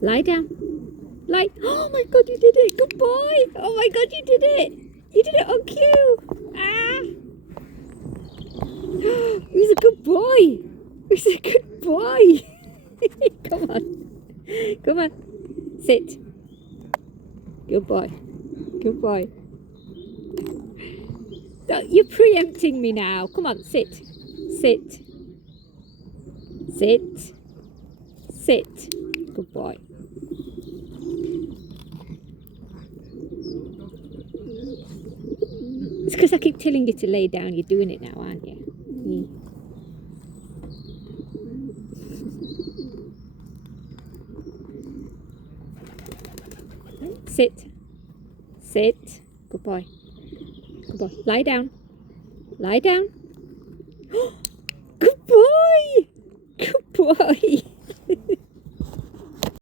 Lie down. Lie. Oh my God, you did it. Good boy. Oh my God, you did it. You did it on cue. Ah. He's a good boy. He's a good boy. Come on. Come on. Sit. Good boy. Good boy. You're preempting me now. Come on, sit. Sit. Sit. Sit. Good boy. It's because I keep telling you to lay down. You're doing it now, aren't you? Sit. Sit. Good boy. Good boy. Lie down. Lie down. Good boy. Good boy.